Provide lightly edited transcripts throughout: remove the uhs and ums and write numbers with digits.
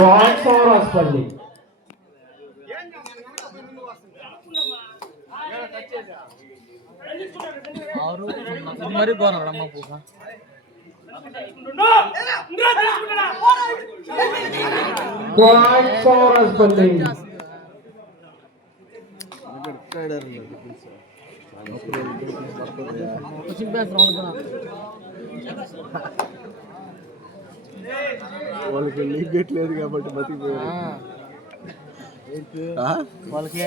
Point for Rajapalli. మరి బాగున్నాడమ్మా పూస. Point for Rajapalli. వాళ్ళకి లీగ్ పెట్టలేదు కాబట్టి బతికిపోయారు. వాళ్ళకి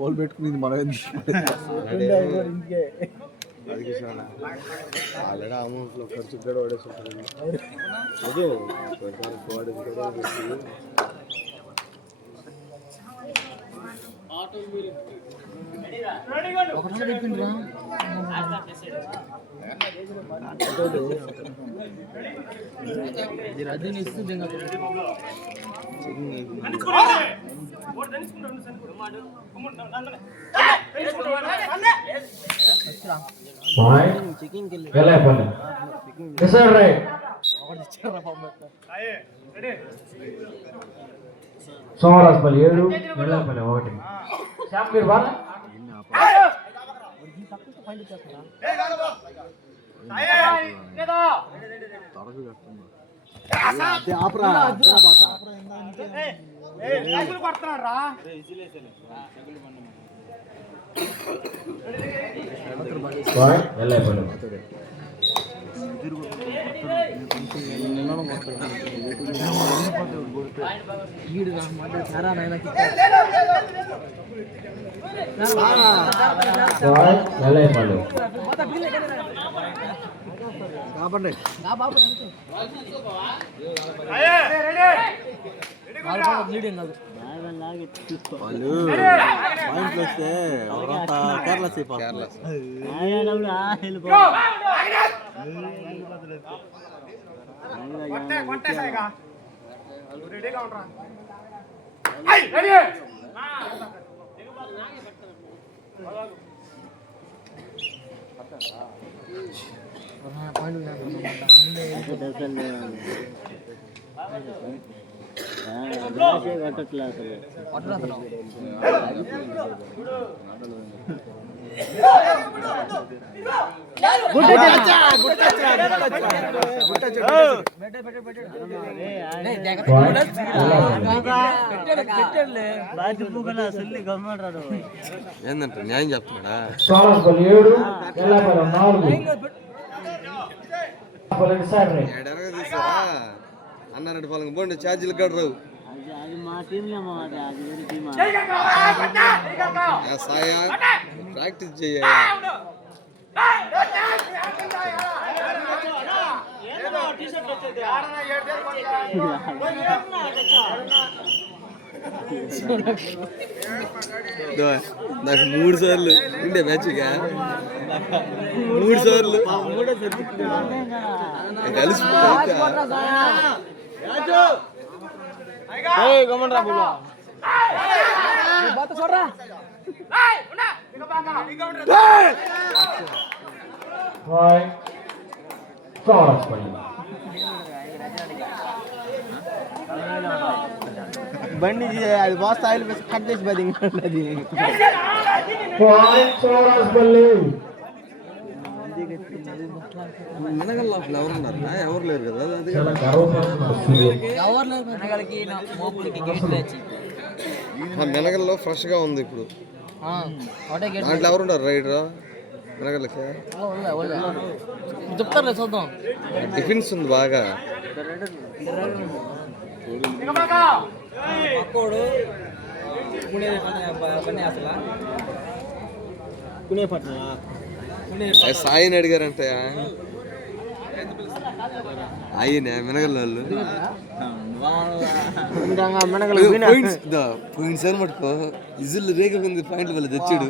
వాళ్ళు పెట్టుకునేది మనం ఆల్రెడీ అమౌంట్లో ఖర్చు కూడా వాడేసుకుంటుంది. అదే సోమరాజపల్లి 7 వెళ్ళపల్లి 1. శ్యామ్ మీరు బాగా వెళ్ళపల్లి. వాళ్ళు పాయింట్లు వస్తే కేరళ ఏంటంటే న్యాయం చెప్తున్నాడా? అన్నారంటే పొలం పోండి, ఛార్జీలు కాదు రావు. సాయా ప్రాక్టీస్ చేయ నాకు 3 సార్లు ఉండే మ్యాచ్గా 3 సార్లు కలిసి బండి అది బాస్ ఆయిల్ కట్ చేసి బది మెనగల్లో అసలు ఎవరు ఉన్నారు? ఎవరు లేరు కదా. మెనగల్లో ఫ్రెష్ గా ఉంది ఇప్పుడు. దాంట్లో ఎవరున్నారు రైడర్ మెనగల్లకి? చెప్తారు చూద్దాం. డిఫెన్స్ ఉంది బాగా. సాయిని అడిగారంటే ఆయన మెనగల్ వాళ్ళు పోయినసారి మటుకో ఇజుల్ రేఖ ఉంది పాయింట్లు వాళ్ళు తెచ్చాడు.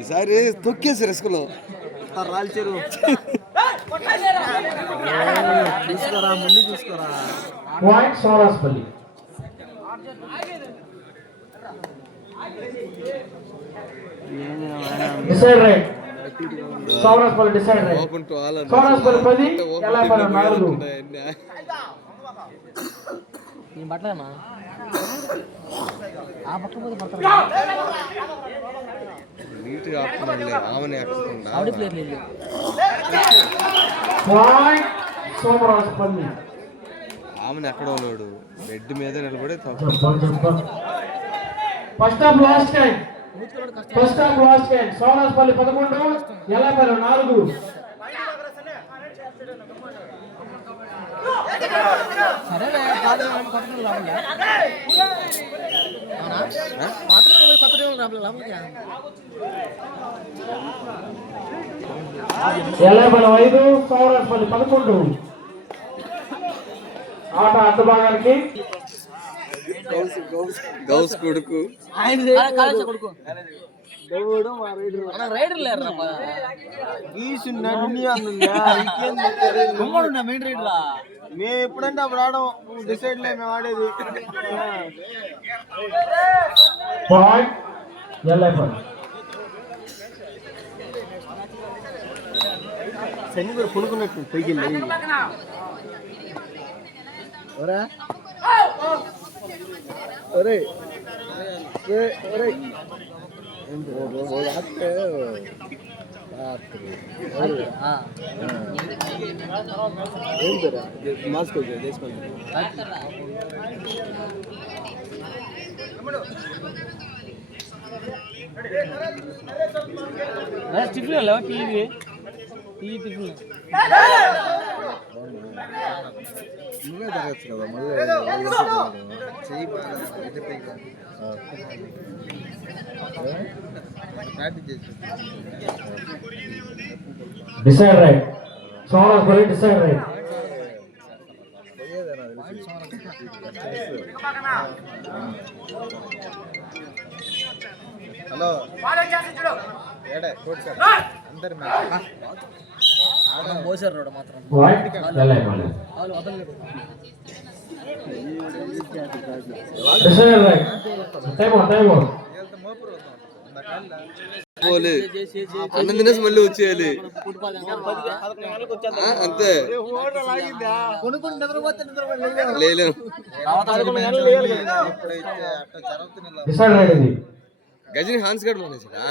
ఈసారి తొక్కేసారు ఇసుకలో. రాల్చారు చూసుకోరా, ముందు చూసుకోరా. Decide right. Saurashpalli decide right open to all Saurashpalli 10 Ellapalli 4 నేను పట్టలేనా ఆ పక్క పోతే పడతారు నీట్గా ఆపుతున్నాడులే ఆమెనే ఆపుతుండా ఆవిడ ప్లేయర్ లేదు పాయింట్ సౌరాష్పల్లి ఆమెను ఎక్కడ ఉన్నాడు బెడ్ మీద నిలబడి ఫస్ట్ హాఫ్ లాస్ట్ టైం సౌరాష్పల్లి 11 ఎల్లాపల్లి 4 సరే కొత్త ఎల్లాపల్లి 5 సౌరాష్పల్లి 11 ఆట అడ్డ భాగానికి గౌస్ కొడుకు కొడుకు రైడర్ లేరు మెయిన్ రైడరా మేము ఎప్పుడంటే అప్పుడు ఆడం డిసైడ్ లే మేము ఆడేది పాయింట్ ఎల్లాపల్లి శని కూడా కొనుక్కున్నట్టు పైకి ఒరే ఒరే ఒరే మాస్క్ తీసుకోండి టిఫిన్ లేవా టీవీ టిఫిన్ నువ్వే జరగచ్చు కదా మళ్ళీ చెయ్యి ప్రాక్టీస్ చేసి decide right Saurashpalli decide right hello ఏడే కోచ్ అందరి మోసారు రోడ్ మాత్రం పాయింట్ ఎల్లాపల్లి వాళ్ళు వదలలేదు డిసైడ్ రైట్ టైం పోలే అన్నం తినేసి మళ్ళీ వచ్చేయాలి అంతే లేదు డిసైడ్ రైట్ ఇది గజని హాన్స్ గడ్ మానేసాడా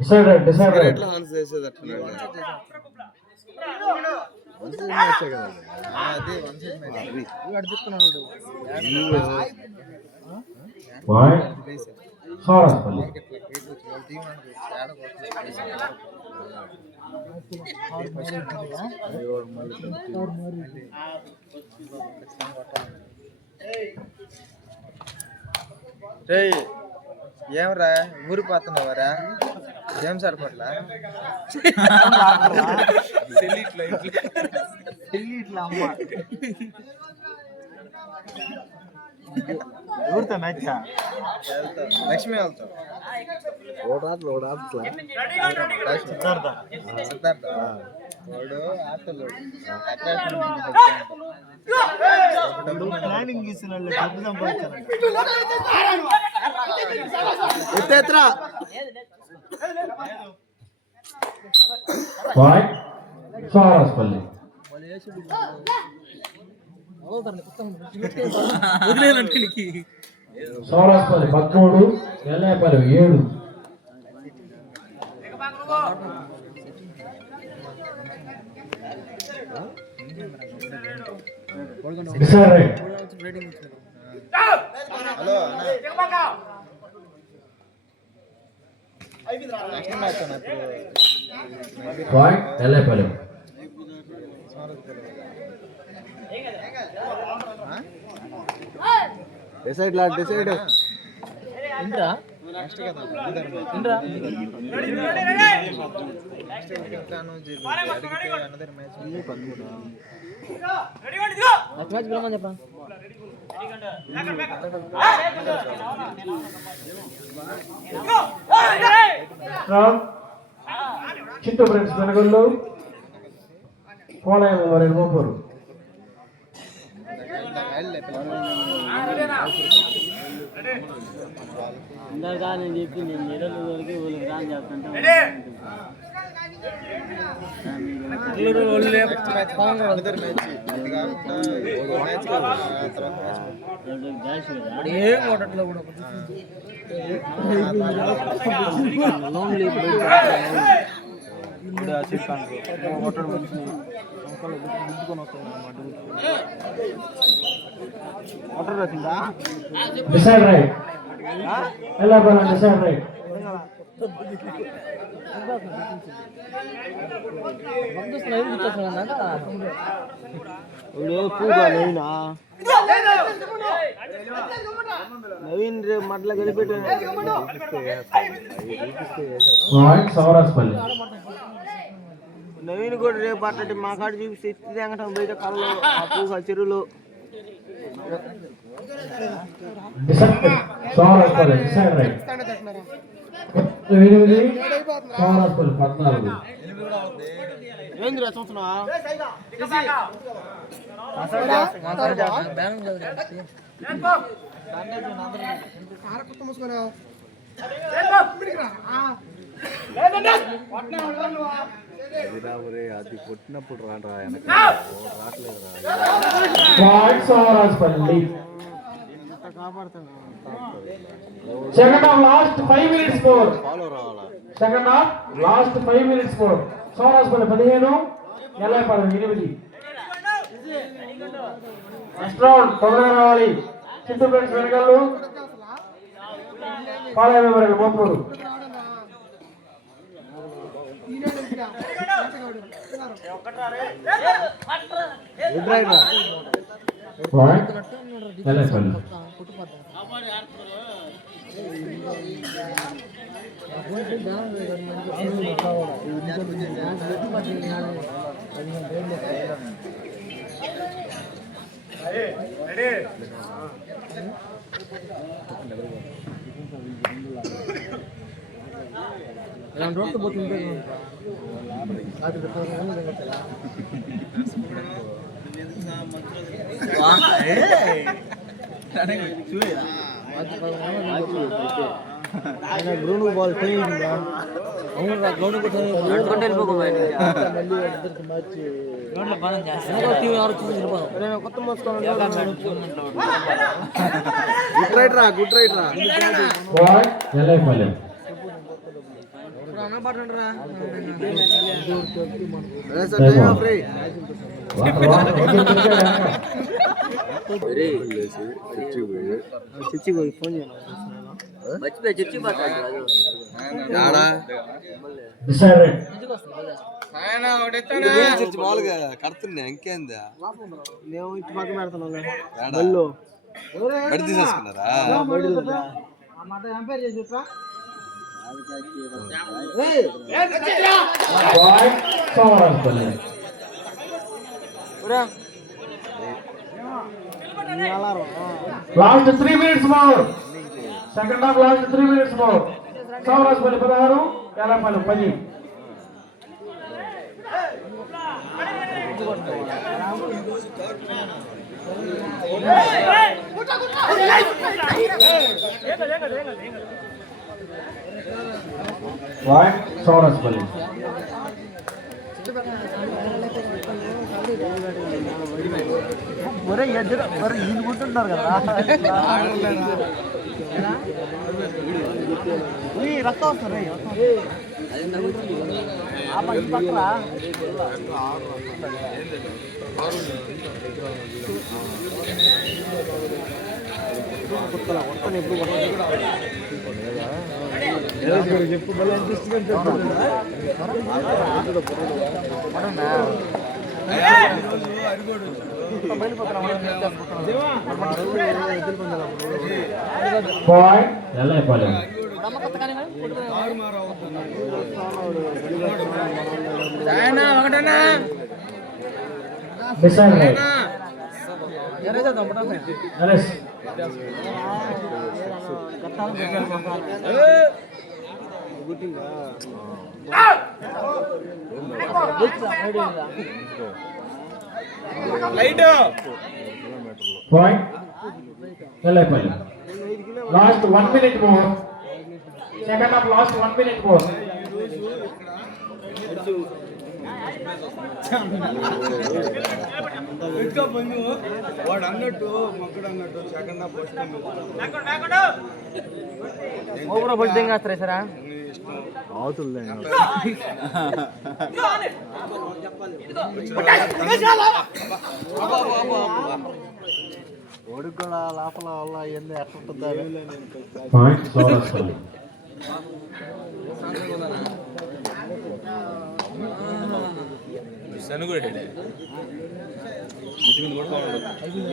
డిసైడ్ రైట్ ఎట్లా హాన్స్ చేసేది అట్లా పాయింట్ సౌరాష్పల్లి ఏమరా ఊరిపోతున్నావారా గేమ్స్ ఆడుకోవట్లా ఇట్లా అమ్మ ఊరితో మ్యాచ్ లక్ష్మి వెళ్తాం సిద్ధార్థ వాడు ఆటలు ప్లానింగ్ గీసిన డబ్బు సంపాదించాలి పాయింట్ సౌరాష్పల్లి వదిలేనంటే Saurashpalli 13 Ellapalli 7 decide right hello point Ellapalli decide లా డిసైడ్ ఇంద్రా నెక్స్ట్ కదా ఇంద్రా అనదర్ మ్యాచ్ మ్యాచ్ పిలవమని చెప్పరా చింటూ ఫ్రెండ్స్ వెనగొల్లు కోలయం వారి గోపూరు ఇందాక నేను చెప్పి నేను నిడలు వరకు వాళ్ళకి రాని చెప్తుంటే ఏం కొట్టట్లో కూడా Decide right. Ella ball and decide right. Naveen Matla గడిపెట్టాను Point Saurashpalli. Naveen కూడా రేపు అట్టటి మా కాడ చూపిస్తే ఎత్తి తెగటం బయట కళ్ళు ఆ పూగా చెరువులు Decide Saurashpalli. Decide right. ఎనిమిది Saurashpalli 14. ఏందిరా చూస్తున్నా అది కొట్టినప్పుడు రాట్లేదు Point Saurashpalli. Second half last 5 minutes more. Second half last 5 minutes more. Saurashpalli 15, Yellapalli 8. Next round తొందరగా రావాలి. చిత్తూరు ఫ్రెండ్స్ వెనకాలు పాలయ మెంబర్లు Mopuru. Point Yellapalli. Ground ball కొత్త మోసుకోండి గుడ్ రైట్ రా Point Yellapalli. చర్చికి ఫోన్ Decide right. మామూలుగా కడుతున్నా ఇంకేందా మేము ఇటు పక్క పెడుతున్నాం బళ్ళు బడి తీసేసుకున్నారా Point Saurashpalli. Last 3 minutes more. Second half last 3 minutes more. Saurashpalli 16, Yellapalli 10. Point Saurashpalli. వీళ్ళు పుట్టుంటారు కదా రక్తం వస్తారు చెప్పు బలి అనిపిస్తుంది Point Yellapalli. Decide right. Arrest. Point Yellapalli. Last 1 minute more. Second half last 1 minute more. వాడు అన్నట్టు మొక్కడు అన్నట్టు సెకండ్ హాఫ్ ఫస్ట్ ఓవర్ బడ్డింగ్ ఏం చేస్తారు సరా అవుతుంది ఓడికి కూడా లోపల వల్ల ఏంది ఎట్లుంటుందా point Saurashtrapalli.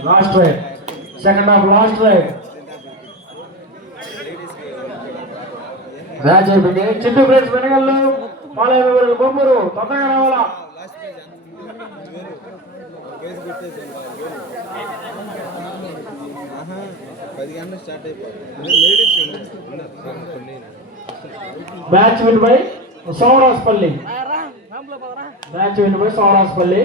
Last raid, second half last raid. Match అయిపోయింది. చిట్టు ఫ్రెండ్స్ వెనగళ్ళు పాలయ్య బొమ్మరు తొందరగా రావాలా. Match win by Saurashtrapalli. Match win by సౌరాష్ట్రపల్లి.